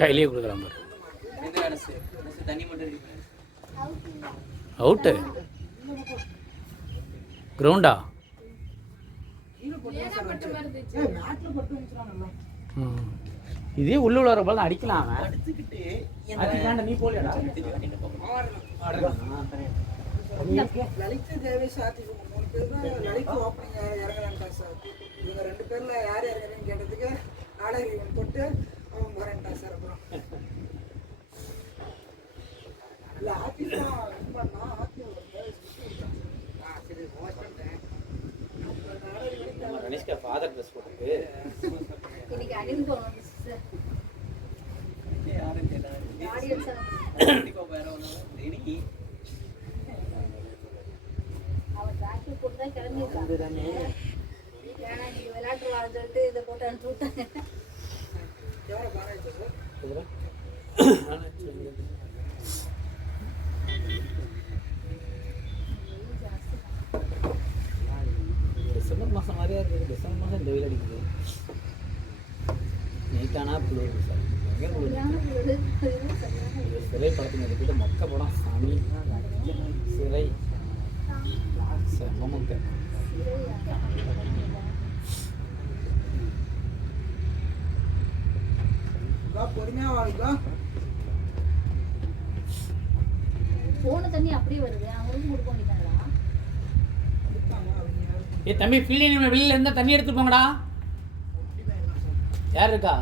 கையிலே கொடுக்குறான் பாரு. அவுட்டு கிரவுண்டா? இதே உள்ள போல அடிக்கலாம். நீ போலியாடா? லலித் தேவேஷ் ஆர்த்திக்கு 3 பேர் தான் லலித் ஓப்பனிங் இறங்குறாங்க சார். இவங்க 2 பேர்ல யார் இறங்குறீங்கன்னு கேட்டதுக்கு நாடக இவன் போட்டு அவங்க வரேன்டா சார். அப்புறம் இல்லை ஆர்த்தி தான் வின் பண்ணா. ஆர்த்தி சரி ஓட்டிட்டேன். ரனிஷ்கா ஃபாதர் ட்ரெஸ் போட்டு இன்னைக்கு அணிந்து போகணும் சார். யாரும் கேட்டாங்க அவன் டிராக்டர் போட்டு தான் கிளம்பிட்டான். ஏன்னா நீங்க விளையாட்டு வாழ்ந்துட்டு இதை போட்டு அனுப்பிச்சு விட்டாங்க. எவ்வளோ பாராட்டு சார்? டிசம்பர் மாதம் மாதிரியா இருக்குது. டிசம்பர் மாதம் இந்த வெயில் அடிக்குது. நைட்டானா குளிர் சார். சிறை படத்துக்கு எடுத்துட்டு மொக்க படம் சாமி. சிறை செம்ம மொக்க. பொறுமையா வாழ்க்கா. போன தண்ணி அப்படியே வருது. அவங்களுக்கு கொடுக்க வேண்டியதாங்களா? ஏ தம்பி, ஃபீல்டிங் வெளியில இருந்தா தண்ணி எடுத்து போங்கடா. யார் இருக்கா?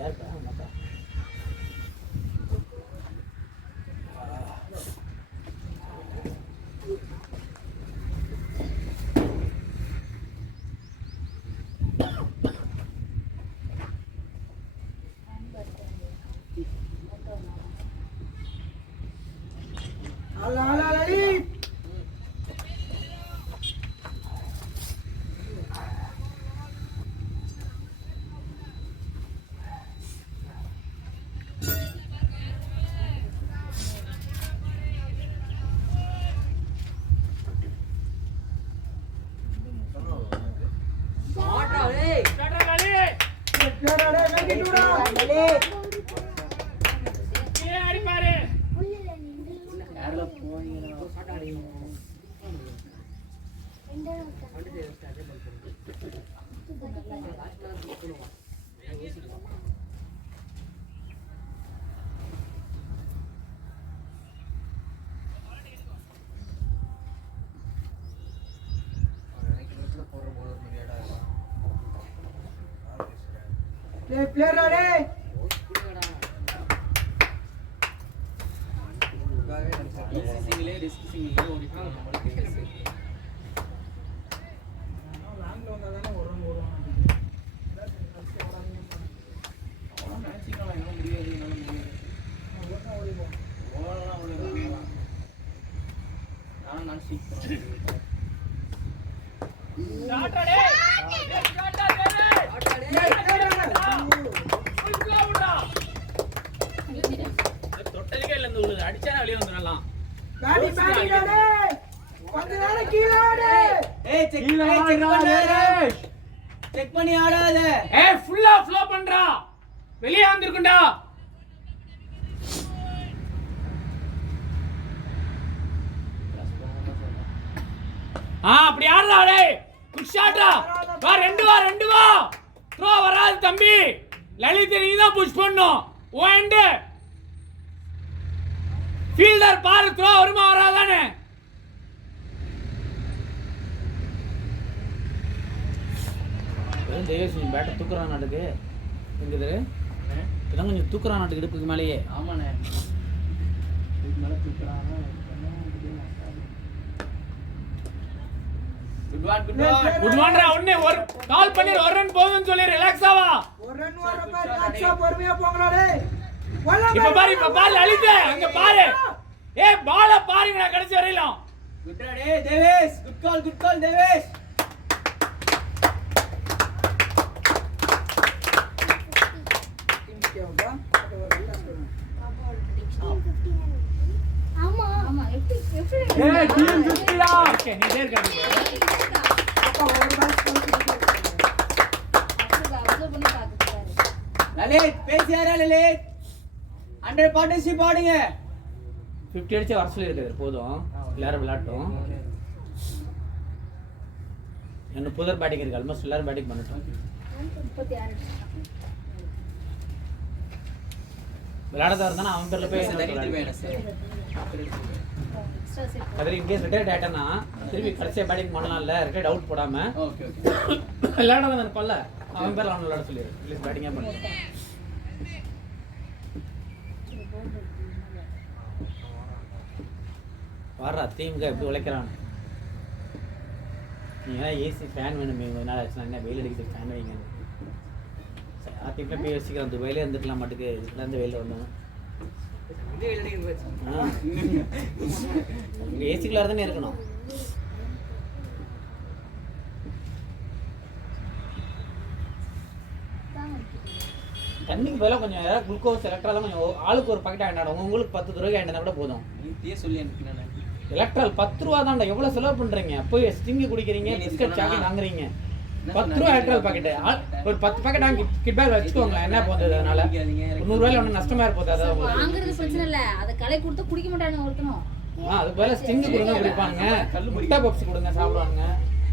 யாருக்கா? Player ready. அடிச்சானே வெளிய வந்துடலாம். பேட்டி கொஞ்ச நேரம் கீழ ஆடு. ஏய் செக் பண்ணி ஆடாத. ஏய் ஃபுல்லா ஃப்ளோ பண்றா. வெளிய வந்திருக்குடா. அப்படி ஆடுறா டேய். குட் ஷாட்ரா. வா ரெண்டு வா. த்ரோ வராது தம்பி. லலித் நீ தான் புஷ் பண்ணனும். ஓண்டு ஃபீல்டர் பாரு த்ரோ வருமா வராதானே. தேவசி பேட்டை தூக்குறான் நாட்டுக்கு எங்குது இதான் கொஞ்சம் தூக்குறான் நாட்டுக்கு இடுப்புக்கு மேலேயே. ஆமாண்ணே இதுக்கு மேலே தூக்குறாங்க. குட் மார்னிங் ஒண்ணே ஒரு கால் பண்ணி ஒரு ரன் போதும்னு சொல்லி ரிலாக்ஸா வா. ஒரு ரன் வர பாரு. ரிலாக்ஸா பொறுமையா போங்கடா டேய். இப்ப பாரு லலித் அங்க பாரு. ஏய் பால பாருங்கடா கடைசி வரையிலும். குட்ரா டேய் தேவேஷ். Good call Devesh. ஆமா எப்படி ஏய் டீம் 50 டா. ஓகே நீ தேர் கரெக்ட். அப்பா ஒரு பாக்ஸ் கொடுத்துட்டு அப்சர்வ் பண்ணி பார்த்துட்டாரு. லலித் பேசியாரா லலித் 100 பார்ட்னர்ஷிப் ஆடுங்க 50 அடிச்சு வர சொல்லியிருக்காரு போதும் எல்லாரும் விளையாட்டும். இன்னும் புதர் பேட்டிங் இருக்கு, ஆல்மோஸ்ட் எல்லாரும் பேட்டிங் பண்ணிட்டோம். 36 விளையாடதா இருந்தா அவன் பேர்ல போய் எக்ஸ்ட்ரா செட். அதில் இன்கேஸ் ரிட்டையர்ட் ஆயிட்டேன்னா திருப்பி கடைசியாக பேட்டிங் பண்ணலாம்ல, ரிட்டையர்ட் அவுட் போடாம ஓகே விளையாடாத இருப்பல்ல அவன் பேர்ல அவன் விளையாட சொல்லிடு. ப்ளீஸ் பேட்டிங்கே பண்ணு. வாடுறா தீமுக எப்படி உழைக்கிறான். நீங்க ஏசி ஃபேன் வேணுமே கொஞ்ச நாள் ஆச்சுன்னா என்ன வெயில் அடிக்கிறது ஃபேன் வைங்க. ஆத்திக்கிட்ட போய் யோசிக்கிறோம் துபாயிலே இருந்துக்கலாம் மாட்டுக்கு இதுக்குள்ள இருந்து வெயில் வந்தோம். ஏசிக்குள்ளார தானே இருக்கணும். தண்ணிக்கு பதிலாக கொஞ்சம் ஏதாவது குளுக்கோஸ் எலக்ட்ராலாம் கொஞ்சம் ஆளுக்கு ஒரு பாக்கெட் ஆகிடாடும். உங்களுக்கு 10 ரூபாய்க்கு ஆகிட்டா கூட போதும். சொல்லி அனுப்பினேன் எலக்ட்ரால் 10 ரூபா தான்டா. எவ்வளவு செலவு பண்றீங்க? போய் ஸ்டிங் குடிக்கிறீங்க, பிஸ்கட் சாக்லேட் வாங்குறீங்க. 10 ரூபா எலக்ட்ரால் பாக்கெட். ஒரு 10 பாக்கெட் வாங்கி கிட் பேக் வச்சுக்கோங்களேன். என்ன போகுது அதனால 100 ரூபாயில ஒன்றும் நஷ்டமா இருப்போது. அதாவது வாங்குறது பிரச்சனை இல்ல, அதை களை கொடுத்து குடிக்க மாட்டானுங்க ஒருத்தனும். அது போல ஸ்டிங் கொடுங்க குடிப்பாங்க, முட்டை பப்ஸ் கொடுங்க சாப்பிடுவாங்க.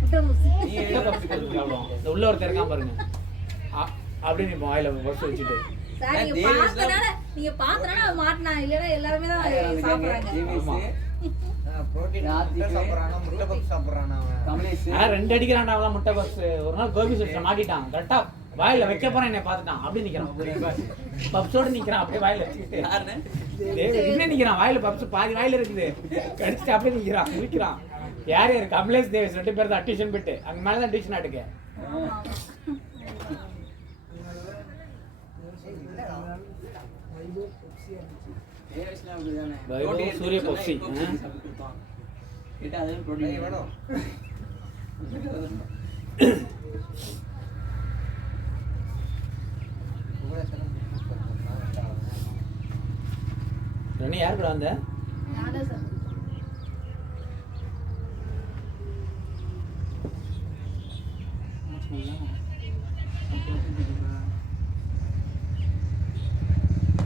முட்டை முசி. முட்டை பப்ஸ் கொடுங்க சாப்பிடுவாங்க. இந்த உள்ள ஒருத்தர் இருக்கான் பாருங்க, அப்படின்னு இப்போ வாயில பப்ஸ் வச்சுட்டு சார் நீங்க பார்த்தனால அவன் மாட்டினா, இல்லைன்னா எல்லாருமே தான் சாப்பிடுறாங்க. ரெண்டு அடிக்கிறான்டா அவன் முட்டை பப்ஸ். ஒரு நாள் கோபி சுற்ற மாட்டிட்டான். கரெக்டா வாயில வைக்க போறேன், என்னை பார்த்துட்டான். அப்படி நிக்கிறான், பப்ஸோட நிக்கிறான். அப்படியே வாயில வச்சுக்கிட்டு என்ன நிக்கிறான், வாயில பப்ஸ் பாதி வாயில இருக்குது, கடிச்சிட்டு அப்படியே நிக்கிறான், குளிக்கிறான். யார் யாரு? கமலேஷ் தேவேஷ் 2 பேர் தான் டியூஷன் போயிட்டு அங்க மேலதான் டியூஷன் ஆட்டுக்கு. சூரிய பப்சி யார் கூட வந்த?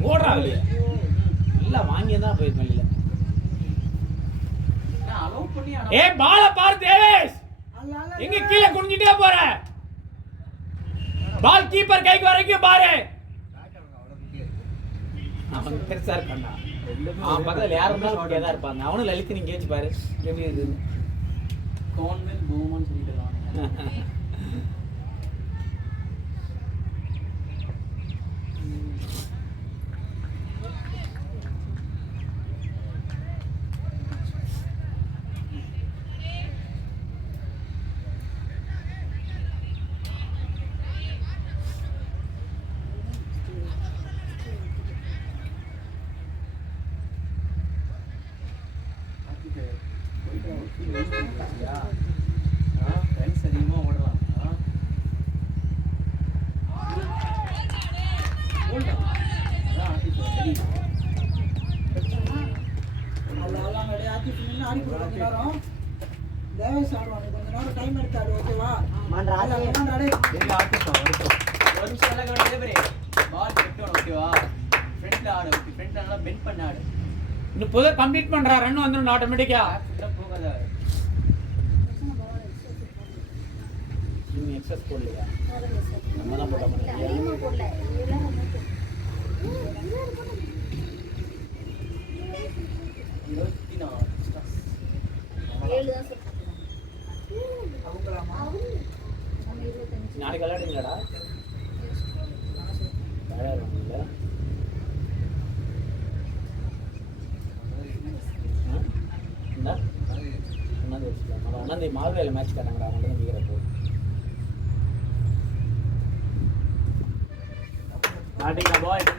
ஓடுறா வெளியே இல்ல வாங்கியதான் போயிருப்பேன். இல்ல ஏ பால பாரு தேவேஷ், எங்க கீழே குனிஞ்சிட்டே போற. பால் கீப்பர் கைக்கு வரைக்கும் பாரு. அவன் பெருசா இருக்கான்டா. அவன் பக்கத்துல யார் இருந்தாலும் அப்படியே தான் இருப்பாங்க. அவனும் லலித் நீங்க கேச்சு பாரு எப்படி இருக்குது. கான்வெல் பூமன் சொல்லிட்டு ஃப்ரெண்ட்ஸ் அதிகமாக ஓடலாம். தேவேஷ் ஆடுவாங்க, கொஞ்ச நேரம் டைம் எடுத்தாரு. ஓகேவா? ஒரு நிமிஷம் நல்லா கவனிச்சு பால் கட்டணும். ஓகேவா? ஃப்ரண்ட்ல ஆடு, ஃப்ரண்ட்ல நல்லா பெண்ட் பண்ண ஆடு. இன்னும் புது கம்ப்ளீட் பண்றா, ரன் வந்துடும் ஆட்டோமேட்டிக்கா. போகாத நீ எக்ஸஸ் போடலையா? நம்ம தான் போட முடியும். அதிகமா போடல, இதெல்லாம் வந்து 7 தான் சார். அவங்களாமா? நம்ம 25. நாளைக்கு விளையாடுங்களாடா? விளையாடுவாங்கல்ல? என்ன ஒன்னாந்தேதி வச்சுக்கலாம். ஒன்னாந்தேதி மார்வேல மேட்ச் காட்டாங்கடா, அவங்க தான் ஜெயிக்கிறப்போ. நாட்டிங்க பால்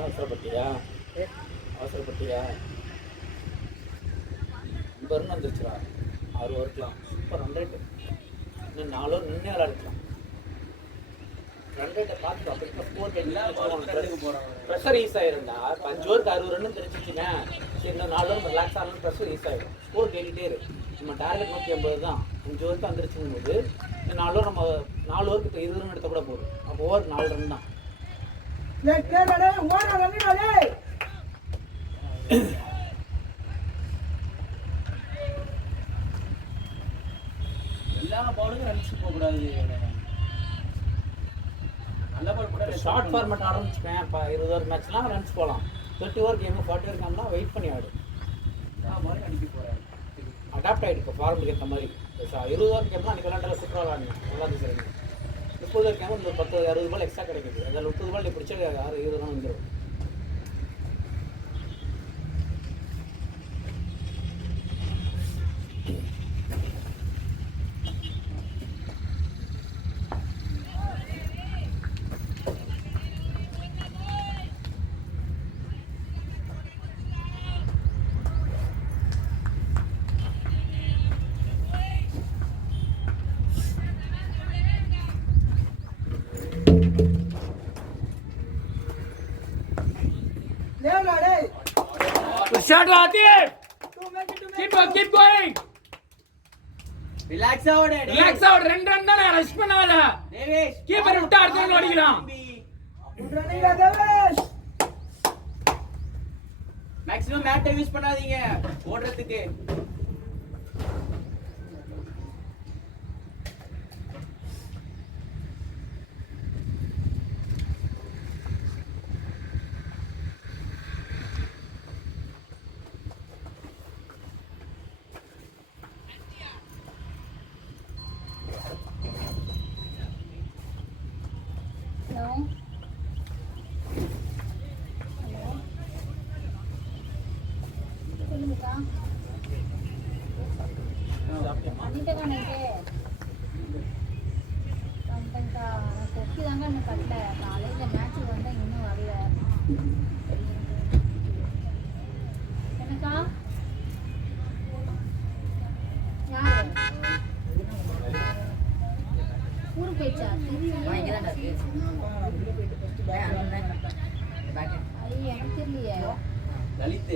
அவசரப்பட்டியா அவசரப்பட்டியா 50 ரன் வந்துருச்சுடா 6 ஓவருக்கலாம் சூப்பர் 100 இன்னும் 4 ஓவர் நின்று விளையாடுக்கலாம் 100 பார்த்துட்டு அப்போ ஸ்கோர் ப்ரெஷர் ஈஸ் ஆயிருந்தா 5 ஓவருக்கு 60 ரன்னு தெரிஞ்சிச்சுங்க சரி இன்னும் 4 ஓவர் ரிலாக்ஸ் ஆகணும் ப்ரெஷர் ஈஸ் ஆகிடும் ஸ்கோர் கேட்டுகிட்டே இருக்கு நம்ம டார்கெட் 180 தான் 5 ஓவருக்கு வந்துருச்சுங்கும் போது 4 ஓவர் நம்ம 4 ஓவருக்கு இப்போ 20 ரன் எடுத்தால் கூட போதும் அப்போ ஓவர் 4 ரன் தான் எல்லா பாலுக்கும் ரன்ஸ் போகக்கூடாது. நல்ல பால் கூட ஷார்ட் ஃபார்மேட் ஆரம்பிச்சுப்பேன் இப்போ 20 ஓவர் மேட்ச்லாம் ரன்ஸ் போகலாம் 30 ஓவர் கேமு 40 ஓவர் கேம்னா வெயிட் பண்ணி ஆடு மாதிரி அடிக்க போகிறாரு. அடாப்ட் ஆகிட்டு இப்போ ஃபார்முக்கு ஏற்ற மாதிரி 20 ஓவர் கேம்னா அன்றைக்கி விளாண்டால சூப்பராக விளாடணும் நல்லா சரி 30 ஓவர் கேம் இந்த 10 60 பால் எக்ஸ்ட்ரா கிடைக்குது அதில் 30 பால் பிடிச்சா 20 ரன் வந்துடும். Shot Latif! Keep going! Relax out. Relax out. 2 run தானே ரஷ் பண்ணாத. தேவேஷ் கீப்பர் விட்டு அடுத்த ரன் அடிக்கலாம். மேக்ஸிமம் மேட்டை யூஸ் பண்ணாதீங்க ஓடுறதுக்கு. லலித்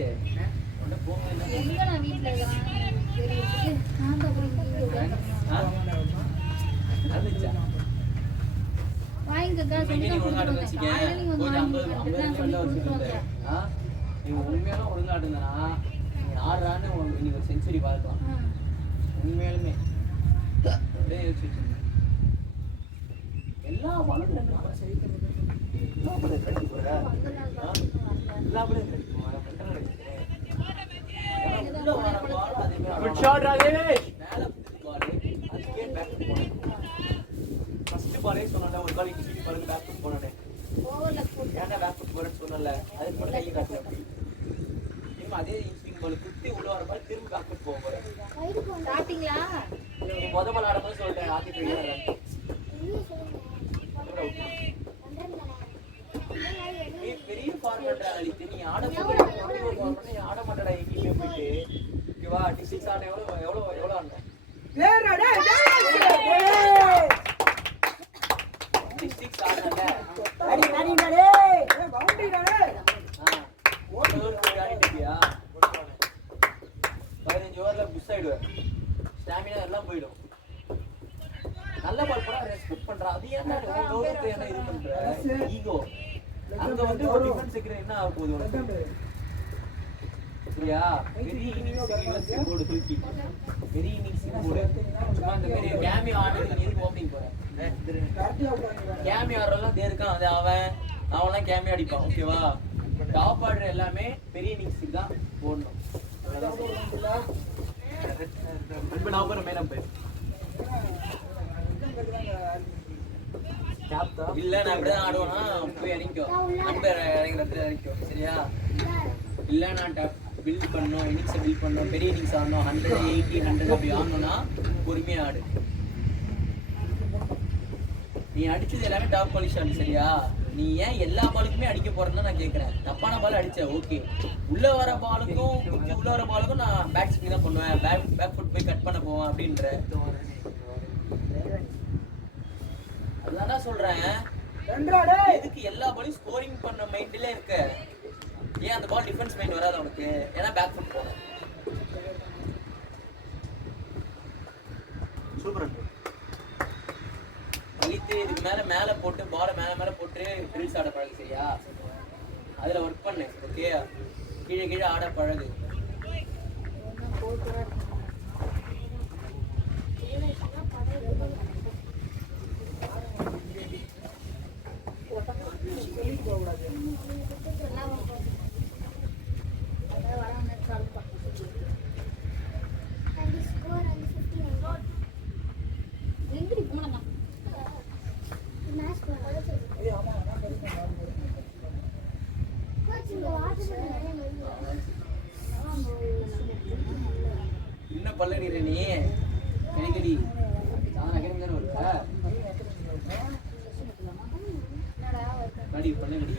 உண்மையான ஒழுங்காட்டுனா நீங்க 6 ரன் இன்னைக்கு ஒரு செஞ்சுரி பார்க்கலாம். உண்மையாலுமே எல்லா பாலும் Good shot Rajesh. ஃபர்ஸ்ட் பாலே சொன்னல ஒரு பால் இன்ஜின் பாலுக்கு பேக் ஃபுட் போனனே ஓவர்ல ஏன்டா பேக் ஃபுட் போறேன்னு சொன்னல அதுக்கு மட்டும் கை காட்டல அப்படி நீங்க அதே இன்ஜின் பால் குத்தி உள்ள வர பால் திரும்ப பேக் ஃபுட் போக போறேன் ஸ்டார்டிங்லா நீ முத பால் ஆடும்போது சொல்றேன் ஆக்கி போயிடுறேன் நீ பெரிய ஃபார்மேட் அழித்து நீ ஆட மாட்டடா எங்கேயுமே போயிட்டு ஓகேவா டிஸ்ட்ரிக்ட் ஆட எவ்வளோ ஆடணும் டிஸ்ட்ரிக்ட் ஆடல ஆடிட்டியா 15 ஓவர்ல புஷ் ஆயிடுவேன் ஸ்டாமினா எல்லாம் போயிடும் நல்ல பால் கூட ரெஸ்பெக்ட் பண்றா அது ஏன்டா கௌரவத்தை என்ன இது பண்ற ஈகோ அங்க வந்து ஒரு டிஃபென்ஸ் செக்ரட்டரி என்ன ஆக போகுது சரியா பெரிய இன்னிங்ஸ் போடு தூக்கி பெரிய இன்னிங்ஸ் போடு சும்மா இந்த பெரிய கேமி ஆடுறது நீ ஓப்பனிங் போற கேமி ஆடுறலாம் தேர்க்கான் அது அவன்லாம் கேமி அடிப்பான் ஓகேவா டாப் ஆடுற எல்லாமே பெரிய இன்னிங்ஸ் தான் போடணும் அப்புறம் மேல போய் இல்ல நான் இப்படிதான் ஆடுவேன்னா போய் இறங்கிக்கோ அன்பர் இறங்குறது இறங்கிக்கோ சரியா இல்ல நான் பில்ட் பண்ணணும் இன்னிங்ஸை பில்ட் பண்ணணும் பெரிய இன்னிங்ஸ் ஆடணும் 180 100 அப்படி ஆடணும்னா பொறுமையா ஆடு நீ அடிச்சது எல்லாமே டாப் பாலிஷ் ஆடு சரியா நீ ஏன் எல்லா பாலுக்குமே அடிக்க போறேன்னு நான் கேட்கறேன். தப்பான பால் அடிச்ச ஓகே, உள்ள வர பாலுக்கும் உள்ள வர பாலுக்கும் நான் பேக் ஸ்பின் தான் பண்ணுவேன், பேக் ஃபுட் போய் கட் பண்ண போவேன் அப்படின்ற. அதுதான் சொல்றேன், எதுக்கு எல்லா பாலையும் ஸ்கோரிங் பண்ண மைண்ட்ல இருக்க? ஏன் அந்த பால் டிஃபென்ஸ் மைண்ட் வராது உனக்கு? ஏன்னா பேக் ஃபுட் போனேன். சூப்பர். அழித்து இதுக்கு மேல போட்டு பாலை மேல போட்டு ட்ரில்ஸ் ஆட பழகு, சரியா? அதுல ஒர்க் பண்ணு, ஓகே? கீழே ஆட பழகு. இன்னும் பல்லடிற நீ கடிக்கடி நான் அகரம் தானே வருவ படி பல்லடி.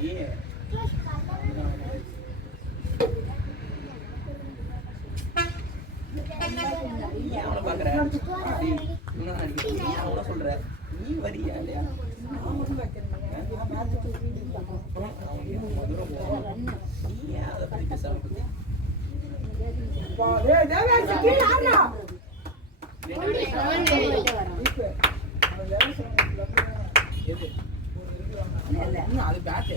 நீ அவனை பாக்குற அவனை சொல்ற, நீ வரியா இல்லையா? நீ அதை பத்தி பேச அது பேட்டு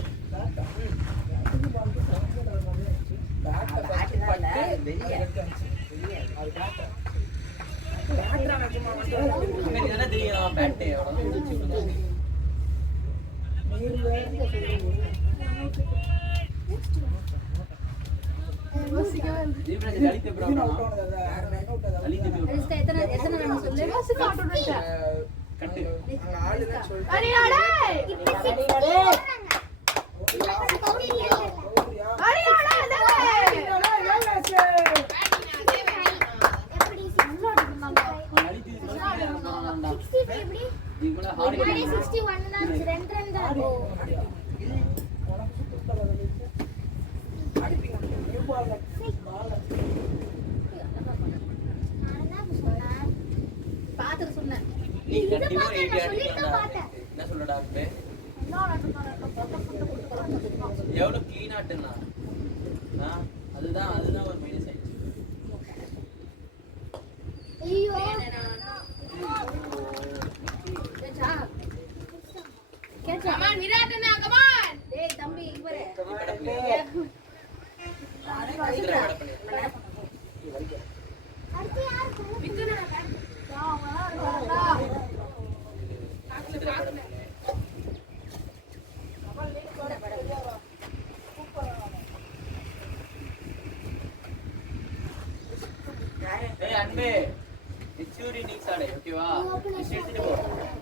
தெரியும் பேட்டு என்ன சொல்றடா எவ்வளவு கிளீன் ஆட்டுனா அதுதான் ஒரு மைனஸ் ஆயிடுச்சு. அன்பே மெச்சூரி நீக்ஸ் ஆடு, ஓகேவா? எடுத்துட்டு போ,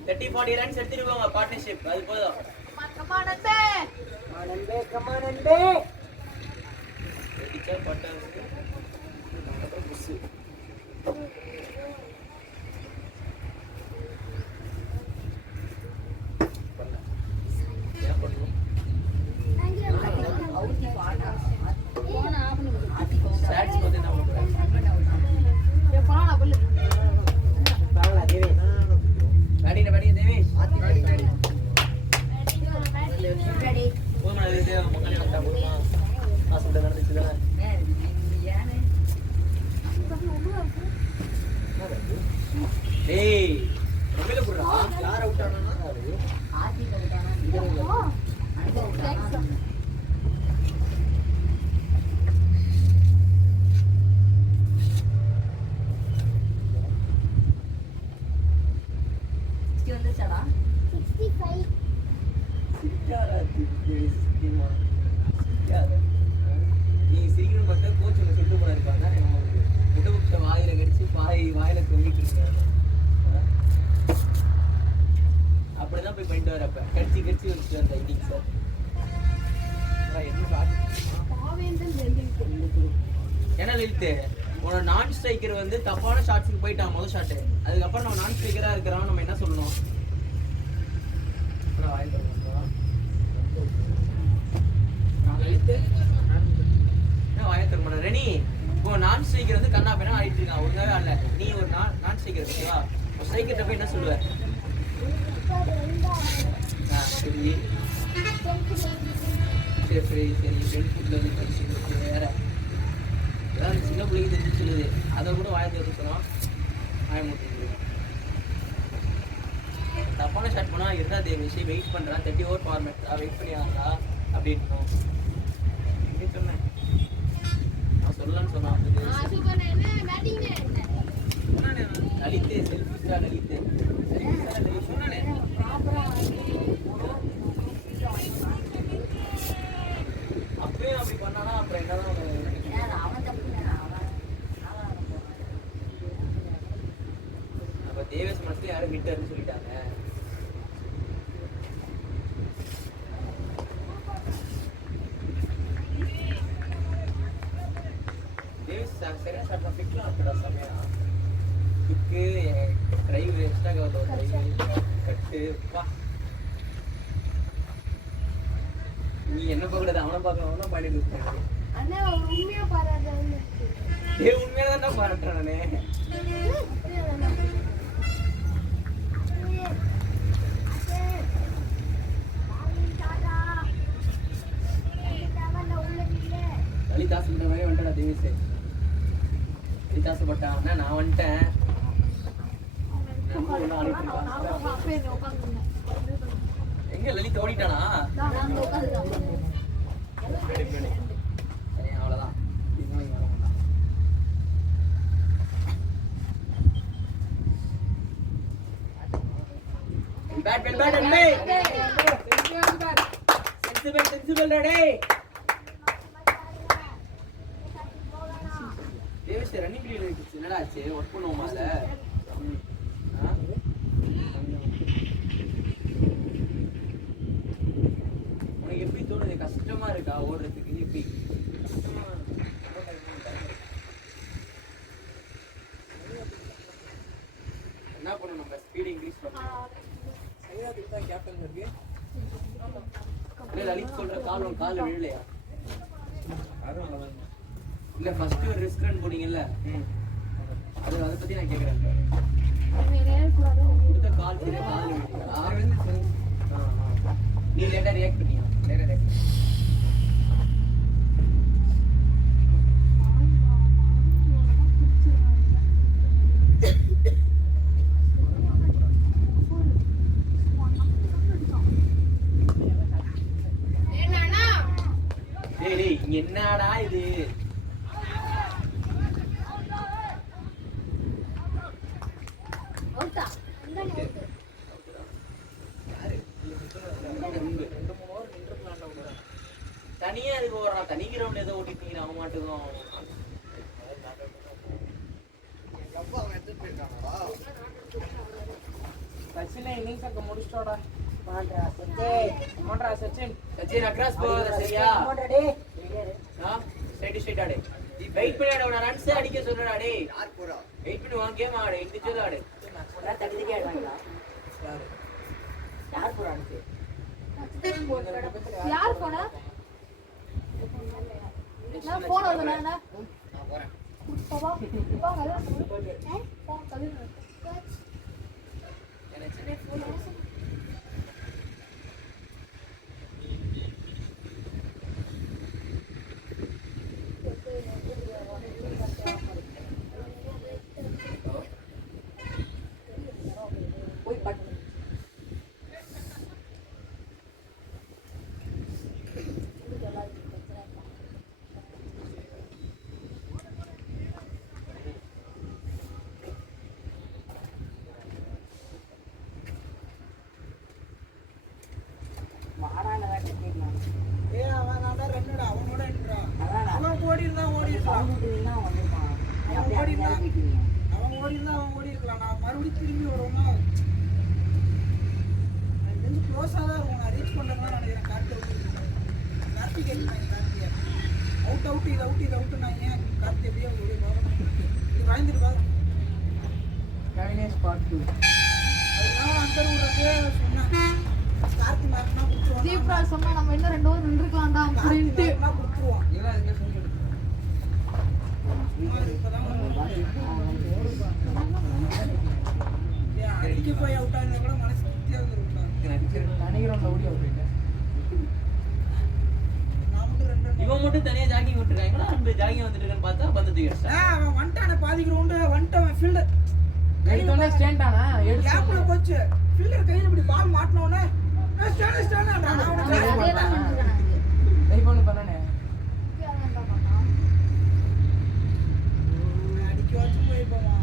30-40 ரன்ஸ் எடுத்துட்டு போங்க பார்ட்னர்ஷிப், அது போதும். கமான் அன்பே டிச்சர் பட்டர் அப்புறம் புஷ் பண்ண ஏன் பண்ணுவோம் ஸ்டாட்ஸ் வந்து நம்ம பேடி தேவேஷ் போதுமா? இது மக்கள் நடத்தா போதுமா? ஹாஸ்பிட்டல் நடந்துச்சுல டேய் மொபைல குடுறா. யார் அவுட் ஆனானா? ஆதி அவுட் ஆனா. நீ சீக்கிரம் பார்த்தா கோச் ஒன்று சொல்லிட்டு போன இருப்பாங்க, முட்டை வாயில கடிச்சு வாயில தொங்கிட்டு இருக்காங்க. அப்படிதான் போய் பண்ணிட்டு வரப்ப கடிச்சு வச்சுட்டு வந்த இன்னிங்ஸ் ஏன்னா லலித்து உன்னோட நான் ஸ்ட்ரைக்கர் வந்து தப்பான ஷாட்ஸுக்கு போயிட்டான் முதல் ஷாட்டு. அதுக்கப்புறம் நம்ம நான் ஸ்ட்ரைக்கரா இருக்கிறோம், நம்ம என்ன சொல்லணும்? வாயில் என்ன வாய தரமாட்டா ரெனி இப்போ நான் ஸ்ட்ரைக்கர் வந்து கண்ணா பேனா ஆடிட்டு இருக்கான் ஒழுங்காவே ஆடல நீ ஒரு நான் ஸ்ட்ரைக்கர் ஓகேவா ஸ்ட்ரைக்கர்ட்ட போய் என்ன சொல்லுவ சரி சரி சரி சரி ஃப்ரெண்ட் ஃபுட்ல இருந்து படிச்சு வேற ஏதாவது சின்ன பிள்ளைக்கு தெரிஞ்சு சொல்லுது அதை கூட வாய தெரிஞ்சு சொன்னோம் வாய மூட்டு தப்பான ஷாட் பண்ணா இருந்தா தேவேஷ் வெயிட் பண்றான் 30 ஓவர் ஃபார்மேட் வெயிட் பண்ணி ஆகா அப்படின்னு சொன்னேன் நான் சொல்லலாம்னு சொன்னான் லலித்து செல்ஃபிஸ்டா லலித்து சொன்னானே அப்பயும் அப்படி பண்ணானா அப்புறம் என்னதான் அப்ப தேவேஷ் மட்டும் யாரும் விட்டர்னு சொல்லிட்டாங்க சரியா ஷாட் பிக்லாம் அப்படிடா சமையா பிக்கு டிரைவ் எக்ஸ்ட்ரா கவர் டிரைவ் கட்டு பா நீ என்ன பார்க்கக்கூடாது அவனை பார்க்கணும் தான் பாடிட்டு இருக்காங்க அண்ணா உண்மையா பாராட்ட உண்மையா தான் பாராட்டுறேன் நானே லலிதாஸ் இந்த மாதிரி வந்துட்டா தேவிசே லலிதாஸ் பட்டான்னா நான் வந்துட்டேன் எங்க லலித் ஓடிட்டானா சரி அவ்வளவுதான் சென்சிபிள் டேய் தேவேஷ் ரன்னிங் பீரியட் இருக்கு என்னடா ஆச்சு ஒர்க் பண்ணுவோமால உனக்கு எப்படி தோணுது கஷ்டமா இருக்கா ஓடுறதுக்கு எப்படி என்ன பண்ணணும் நம்ம ஸ்பீட் இன்க்ரீஸ் பண்ணணும் சரியா கொடுத்தா கேப்டன் இருக்கு லலித் சொல்ற கால் விழலையா இல்ல ஃபர்ஸ்ட் ஒரு ரிஸ்க் ரன் போனீங்கல்ல அதை பத்தி நான் கேக்குறேன் கொடுத்த கால் சரியா கால் விழலையா நீ லேட்டா ரியாக்ட் பண்ணியா லேட்டா ரியாக்ட் என்னடா இது தனியா இருக்கு ஓடுறான் தனி கிரவுண்ட் ஏதோ ஓட்டிட்டு அவன் மாட்டுக்கும் சச்சின் இன்னிங்ஸ் அங்க முடிச்சிட்டோடா சச்சின் அக்ராஸ் போகாத சரியா ஸ்ட்ரைட் ஆடு வெயிட் பண்ணி ஆடு ரன்ஸ் அடிக்க சொல்றடா டேய் யார் போறா வெயிட் பண்ணி வாங்க கேம் ஆடு இண்டிவிஜுவல் ஆடு நான் தடுத்துக்கே ஆடுவாங்களா யார் போறா யார் போனா நான் போன் வரேனா நான் போறேன் பாபா போங்க போன் கவி எனக்கு போன் கார்த்தி மாட்டினா குடுத்துருவான். தீப்ராஜ் சொன்னா நம்ம இன்னும் 2 ஓவர் நின்றுக்கலாம்டா அப்படின்ட்டு மாட்டினா குடுத்துருவான். இவன் அதுக்கு சொல்லி சும்மா இப்பதான் அடிக்க போய் அவுட் ஆயிருந்தா கூட மனசு திருப்தியா இருந்திருக்கும்டா. நினைக்கிறோம் ஓடி அவுட் நான் மட்டும் 2 ரன். இவன் மட்டும் தனியா ஜாகிங் விட்டுருக்காங்களா அந்த ஜாகிங் வந்துட்டு இருக்கான்னு பார்த்தா பந்து தூக்கிடுச்சான். அவன் வந்துட்டான பாதி கிரவுண்டு வந்துட்டான் ஃபீல்டர் கையில ஸ்டாண்ட் ஆனா கேப்ல போச்சு. ஃபீல்டர் கையில இப்படி பால் மாட்டின உடனே ஸ்டாண்ட் ஸ்டாண்ட் நான் அதே தான் நின்றுக்கேன் டைபோன் பண்ணனே அடிக்க வச்சு போயிருப்போமா.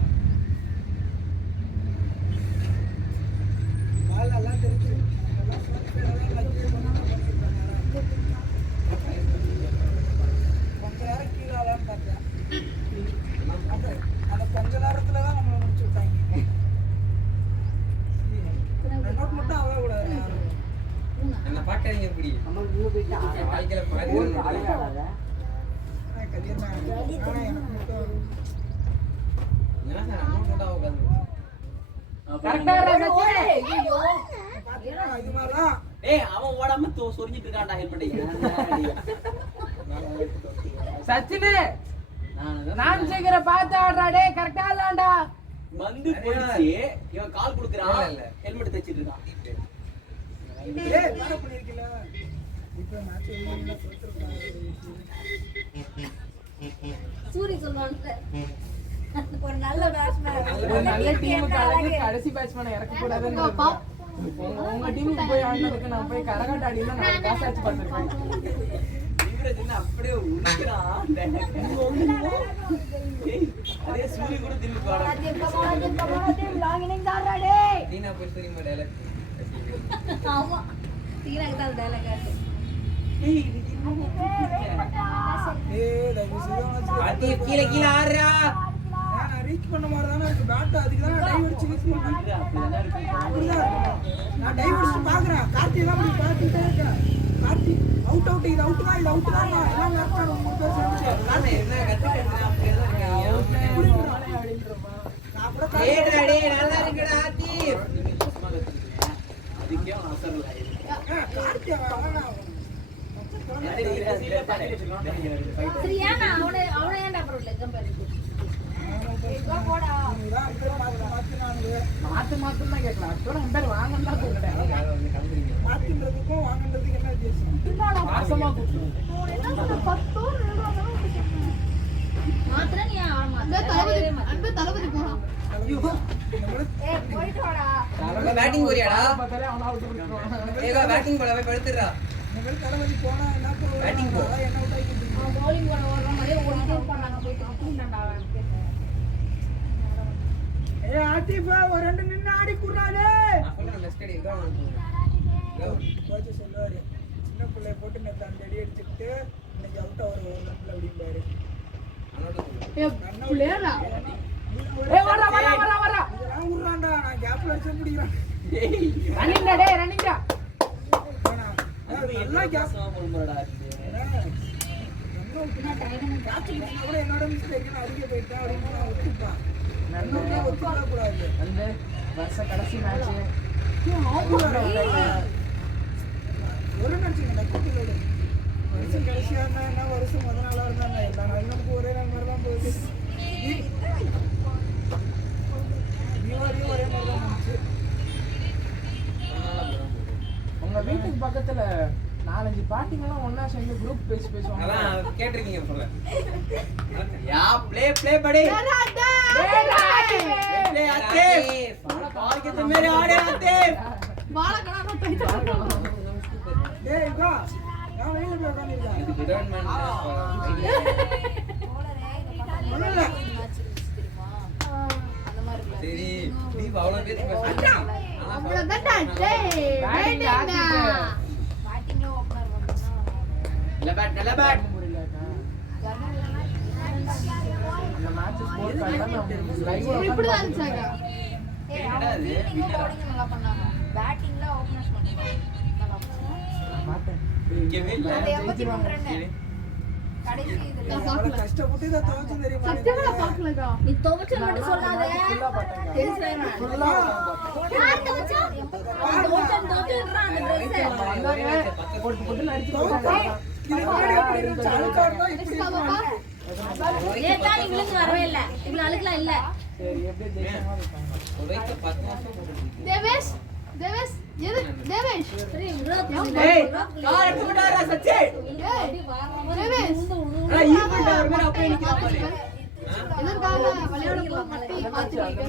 பால் நல்லா தெரிஞ்சு நல்லா சோர்ஃபேடெல்லாம் லக்கியே பண்ணிருப்பாங்க. கொஞ்ச நேரம் கீழே ஆளான்னு பார்த்தேன். அந்த கொஞ்ச நேரத்துல தான் நம்மளை முடிச்சு விட்டாங்க. ரன் அவுட் மட்டும் ஆகவே கூடாது யாரும். என்ன பாக்காதீங்க இப்படி வாழ்க்கையில பாதி கல்யாணம் ஆனா எனக்கு மட்டும் என்ன சார் அமௌண்ட் போட்டா உட்காந்து கரெக்டா ஐயோ பாத்தீங்கன்னா இது மாதிரிலாம் ஏய் அவன் ஓடாம சொரிஞ்சிட்டு இருக்கான்டா ஹெல்மெட் சச்சினு நான் சீக்கிர பார்த்து ஆடுறா டேய் கரெக்டா இல்லடா வந்து போயிடுச்சு இவன் கால் குடுக்குறான் ஹெல்மெட் தைச்சிட்டு இருக்கான். ஏய் வேற பண்ணிருக்கீல இப்போ மேட்ச் எழுதினா தோத்துறாங்க. சூரி சொல்வான்ல ஒரு நல்ல பேட்ஸ்மேன் ஒரு நல்ல டீமுக்கு அழகு கடைசி பேட்ஸ்மேனை இறக்க கூடாதுன்னு உங்க டீமுக்கு போய் ஆடுறதுக்கு நான் போய் கரகாட்ட ஆடினா நான் காசாச்சு பார்த்திருக்கேன். இவரது என்ன அப்படியே உருக்குறான். அதே சூரிய கூட திரும்பி பாடுறான். லாகினிங் தான்டா டேய் நீனா போய் சூரிய மேல ஆமா தீனாக்கு தான் டயலாக் ஆச்சு ஏய் இது என்ன ஏய் தயவு செய்து பாத்தி கீழ கீழ ஆடுறா. நான் ரீச் பண்ண மாதிரி தானே இருக்கு பேட். அதுக்கு தான் நான் டைவ் அடிச்சு ரீச் பண்ணேன். அப்படிதான் இருக்கு. அப்படிதான் இருக்கும். நான் டைவ் அடிச்சு பார்க்குறேன். கார்த்தி தான் அப்படி பார்த்துட்டே இருக்கேன். கார்த்தி அவுட் அவுட் இது அவுட் தான் இது அவுட் தான் எல்லாம் லேப்டாப் 3 பேர் சேர்ந்து நானே என்ன கத்துக்கிட்டேன் அப்படியே தான் இருக்கேன். நான் கூட ஏடா டேய் நல்லா இருக்குடா ஆத்தி. அதுக்கே அவன் அசரல. கார்த்தி அவன் சரியானா அவனை ஏன்டா அப்புறம் லெக்கம் பண்ணிட்டு போடா மாத்து தான் கேட்கலாம் அப்புறம் எம்பேர் வாங்கன்னு தான் சொல்லிட்டேன். மாத்தின்றதுக்கும் வாங்கன்றதுக்கு என்ன வித்தியாசம்? மாசமா கூப்பிடுவோம். மாத்திர நீ தளபதி போறான் ஏய் போயிட்டு வாடா பேட்டிங் போறியாடா? பார்த்தாலே அவனா விட்டு விட்டுருவான். ஏகா பேட்டிங் போல போய் படுத்துறா. இந்த மாதிரி தளபதி போனா என்ன Batting போ. பண்ணுவாங்க? என்ன அவுட் ஆகிட்டு அவன் bowling பண்ண வர்ற மாதிரியே ஓடிட்டே இருப்பாங்க போயிட்டு அப்படின்டா ஏ ஆதிஃபா ஒரு ரெண்டு நின்னு ஆடி குறாளே. நான் சொல்றேன் லெஃப்ட் அடி எங்க வந்து. கோச் சொல்லுவாரு சின்ன பிள்ளைய போட்டு நேத்து அந்த அடி அடிச்சிட்டு இன்னைக்கு அவுட் ஆவர் ஒரு ரன்ல அப்படிம்பாரு. அனோட புள்ளையடா ஏய் வரா இதெல்லாம் உர்றான்டா நான் கேப்ல அடிச்சு பிடிக்கிறேன். ஏய் ரன்னிங்டா டேய் ரன்னிங்டா. நல்லா கேப் கேஸ்மா போறடா இது. கூட என்னோட மிஸ்டேக் நான் அடிக்க போயிட்டேன் அப்படின்னு நான் ஒத்துப்பேன். என்னோட ஒத்துக்க கூடாது. அந்த வருஷ கடைசி மேட்ச் ஒரு நினைச்சுங்க நக்கத்தில் வருஷம் கடைசியா இருந்தா என்ன வருஷம் முத நாளா இருந்தாங்க எல்லா நாளும் நமக்கு ஒரே நாள் மாதிரி தான் போகுது. தீபாவளியும் ஒரே மாதிரி தான் இருந்துச்சு. உங்க வீட்டுக்கு பக்கத்துல 4-5 பாட்டிங்கெல்லாம் ஒண்ணா சேர்ந்து குரூப் பேசுவாங்க. அதான் கேட்டிருக்கீங்க சொல்ல. யா ப்ளே படி. ப்ளே ஆத்தே. பால் के तो मेरे आड़े आते. டேய் இதோ நான் வெளியில போய் உட்கார்ந்திருக்கேன். இது குட் மேன். ஒண்ணும் இல்ல. அந்த மாதிரி சரி நீ அவ்வளவு பேசி பேசுற. Batting ஆக்கிட்டு. பேட்டிங்ல ஓபனர் பண்ணா நல்ல பேட். அந்த மேட்ச் ஸ்கோர் கார்டுல லைவ் இப்படிதான் இருந்துச்சாங்க ஏய் என்னடா அவங்க இது? ஃபீல்டிங்ல bowling நல்லா பண்ணாங்க பேட்டிங்ல ஓபனர்ஸ் பண்ணாங்க நல்லா பண்ணாங்க மாட்டேன். இங்கவே இல்ல. அது 83 ரன் கடைசி இதுல. அவ்வளவு கஷ்டப்பட்டு இதை துவைச்சு தெரியுமா நீ துவைச்சது மட்டும் சொல்லாத. தெரிஞ்சுவேன். ஃபுல்லா யார் துவைச்சா? துவைச்சேன்றான் அந்த dress. இது முன்னாடி எப்படி இருந்துச்சு? அழுக்கா இருந்தா இப்படி இருக்குமா? நேத்தா நீ விழுந்து வரவே இல்ல. இவ்வளவு அழுக்கலாம் இல்ல. உதைக்க 10 மாசம் போட்டுருக்கு. தேவேஷ் தேவேஷ் எது தேவேஷ் சரி, இவ்வளவு ஏய் கார் எடுத்து விட்டாரா சச்சே தேவேஷ் அட ஈவென்ட் ஒரு மாதிரி அப்படியே நிக்கிறான் பாரு எதற்காக விளையாட போக மாட்டேன் பாத்துட்டீங்க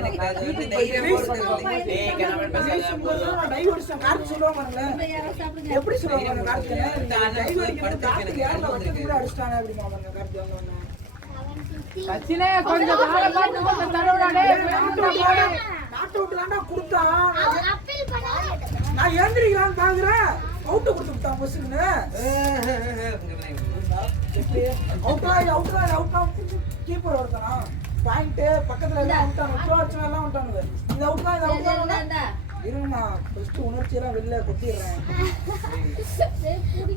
எனக்கு அது வந்து தைரியம் கொடுக்கறது. டேய் கேமரா பேசாத. டைவர்ஷன் கார்டு சொல்லுவாங்கல்ல. யாரோ சாப்பிடுங்க. எப்படி சொல்லுவாங்க கார்டு? இந்த அண்ணன் படுத்துருக்கு எனக்கு கண்ணு வந்திருக்கு. கூட அடிச்சிட்டானே அப்படிமா அவங்க கார்டு வாங்குவாங்க. சச்சினே கொஞ்சம் காலை பார்த்து கொஞ்சம் தடவுடா டேய் நாட்டு விட்டு தாண்டா கொடுத்தான். நான் ஏந்திரிக்கிறான்னு பாக்குறேன். அவுட் கொடுத்துட்டான் பஸ்ஸுன்னு. அவுட் கீப்பர் ஒருத்தனா பாயிண்ட் பக்கத்துல எல்லாம் அவுட்டானு த்ரோட்ஸ் எல்லாம் அவுட்டானுங்க. இந்த அவுட் தான் இந்தா. இருமா ஃபர்ஸ்ட் உணர்ச்சி எல்லாம் வெளில கொட்டிடுறேன்.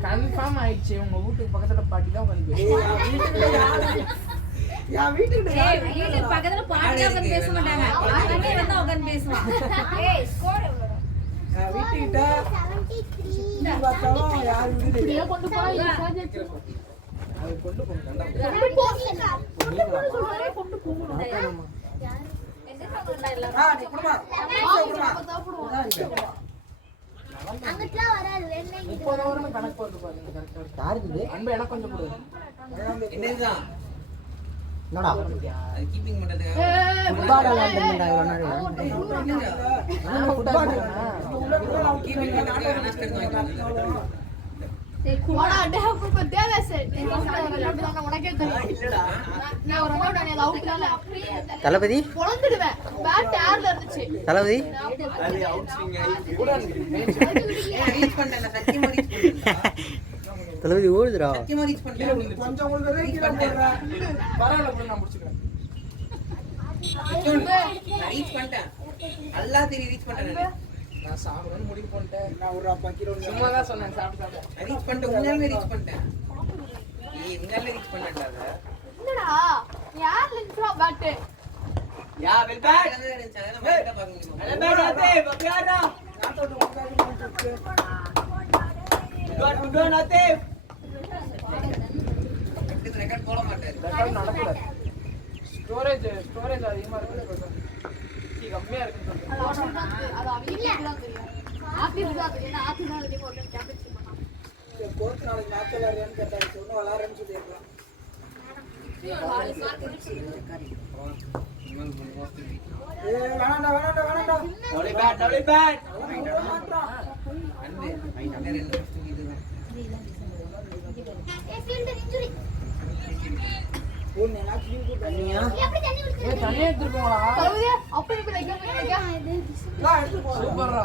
கன்ஃபார்ம் ஆயிடுச்சு உங்க வீட்டுக்கு பக்கத்துல பாட்டி தான் வந்து என் வீட்டுக்கு ஏய், வீட்டுக்கு பக்கத்துல பாட்டியா உட்கார்ந்து பேச மாட்டாங்க. அண்ணே வந்து உட்கார்ந்து பேசுவான். ஏய், ஸ்கோர் எவ்வளவுடா? வீட்டுக்கிட்ட பார்த்தாலும் யார் வீடு இப்படியே கொண்டு போய் ப்ராஜெக்ட் அது கொண்டு போங்க. கொண்டு போறீங்க சொல்றே கொண்டு போகணும் எந்த சாப்பிடுறா எல்லாரும்? நீ குடுமா கணக்கு போட்டு பாருங்க கரெக்டா அன்பு எனக்கு கொஞ்சம் கொடு என்னதுதான் என்னடா அது கீப்பிங் பண்றதுக்கு ஃபுட்பால் விளையாண்டுடா இவ்வளவு நேரம் கீப்பிங் பண்றதுக்கு அனாஸ்கர் வாங்கிட்டு சரி, வாடா டேய் அப்ப தேவேஷ் நீ விளையாடுறத உனக்கே தெரியும் இல்லடா நான் ஒரு ரவுண்ட் நீ அவுட் தான தளபதி பொளந்துடுவேன் பேட் ஏர்ல இருந்துச்சு தளபதி அது அவுட் ஸ்விங் ஆயி ரீச் பண்ணல சத்தியமா ரீச் பண்ணல தளபதி ஓடுதுடா சத்தியமா ரீச் பண்ணல கொஞ்சம் உங்களுக்கு கீழே போடுறேன். பரவாயில்ல கூட நான் முடிச்சுக்கிறேன் நான் ரீச் பண்ணிட்டேன் நல்லா தெரியும் ரீச் பண்ணிட்டேன் நான் சாப்பிடணும்னு முடிவு பண்ணிட்டேன் நான் ஒரு அப்பா கீழே சும்மா தான் சொன்னேன் சாப்பிட்டு நான் ரீச் பண்ணிட்டேன் உண்மையாலுமே ரீச் பண்ணிட்டேன் ஏய் உண்மையாலுமே ரீச் பண்ணிட்டேன்டா அத என்னடா யார்ல intro bad yeah well bad அத இருந்துச்சு அத நம்ம கிட்ட பார்க்க முடியுமா வெல் பேட் ஆதே பப்பியாரா நாட்டோட முக்காக்கு குட் குட் ஆதே இது ரெக்கார்ட் போட மாட்டாரு ரெக்கார்ட் நடக்கல ஸ்டோரேஜ் அதிகமா இருக்கு கம்மியா இருக்குன்னு சொல்றேன் அது அவங்களுக்கு தான் தெரியும் ஆபீஸ் தான் தெரியும் ஆபீஸ் தான் தெரியும் ஒரு சாம்பியன்ஷிப் பண்ணா கோர்த்து நாளைக்கு மேட்ச் விளையாடுறேன்னு கேட்டாரு. சொன்ன விளையாடுறேன்னு சொல்லியிருக்கான். வேணாண்டா டபுள் பேட் மாட்டான். அன்பு அண்ணே ரெண்டு வருஷம் இதுதான் ஒண்ணு மேட்ச் லீவ் போட்டானியா? தனியா எடுத்துருக்கோங்களா தளபதி அப்படி இப்படி வைக்க நான் எடுத்து போறேன். சூப்பர்ரா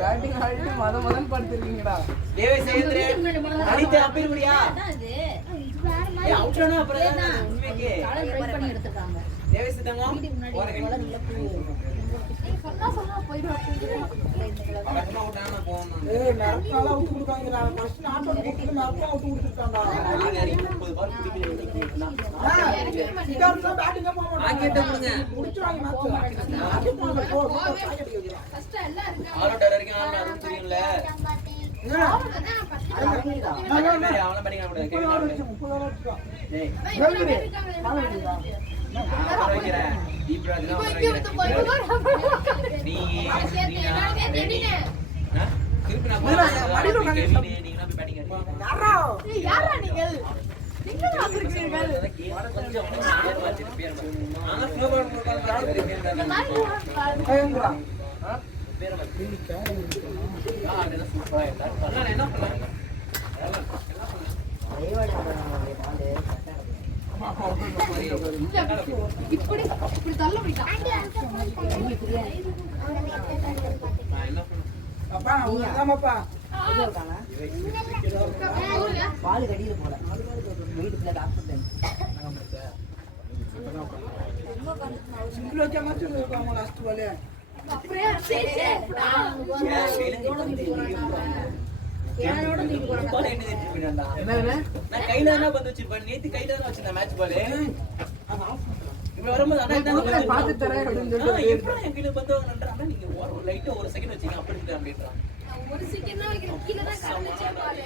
பேட்டிங் ஆடிட்டு மதன் படுத்துருக்கீங்கடா தேவை சேந்திரே அடித்து அப்பீர் முடியா அதான் இது. ஏய் அவுட்னா அப்புறம் தான் உண்மைக்கே கலர் ட்ரை பண்ணி எடுத்துட்டாங்க. தேவை சித்தங்கம் சொன்னா போயிடுவாங்க அவன் அவுட் ஆனா போறோம் நரக்கால அவுட் கொடுக்காங்கடா. ஃபர்ஸ்ட் நாட் அவுட் கொடுத்து நரக்கா அவுட் கொடுத்துட்டான்டா. 30 பால் பிடிக்கிறேன் சிகார்ல பேட்டிங் போக மாட்டான். பாக்கெட் கொடுங்க முடிச்சுறாங்க மேட்ச். ஃபர்ஸ்ட் எல்லாம் இருக்கு ஆரோட்டர் வரைக்கும் ஆனா அது தெரியும்ல அவன படிங்க கூட கேக்குறாங்க 30 அடிச்சான். டேய் இப்போ வைக்கிறேன் டீப் ராஜ் தான் இங்க வந்து போயிடுவாங்க நீ என்ன திருப்பி நான் போறேன் நீங்க போய் பேட்டிங் அடிங்க யாரா? யாரா நீங்கள் நீங்க தான் இருக்கீர்கள் கொஞ்சம் பேர் ஆனா ஸ்லோ பால் போடுறாங்க பேர் ஏங்கடா. பேர் அதெல்லாம் சூப்பரா இருந்தா நான் என்ன பண்ணேன் இப்படி இப்படி தள்ள முடியும் நான் என்ன பண்ணேன் அப்பா உங்கதாமப்பா. பால் கடியில போல வீட்டுக்குள்ள டாக்டர் சிங்கிள் வச்ச மேட்ச் இருக்காங்க லாஸ்ட் பால். அப்படியே யாரோட தூக்கிட்டு போறாங்க பால் என்ன வச்சிருப்பீங்கடா என்ன நான் கையில தானே வந்து வச்சிருப்பேன் நேத்து கையில தானே வச்சிருந்தேன் மேட்ச் பால் இப்ப வரும்போது அண்ணா என்ன பார்த்து தரேன் அப்படின்னு சொல்லி எப்படா என் கையில பந்து வாங்கினான்றா நீங்க லைட்டா ஒரு செகண்ட் வச்சீங்க அப்படி இருக்கு அப்படின்றான் ஒரு சீக்கிரம் தான் வைக்கிறேன் கீழே தான் கலந்துச்சே பாரு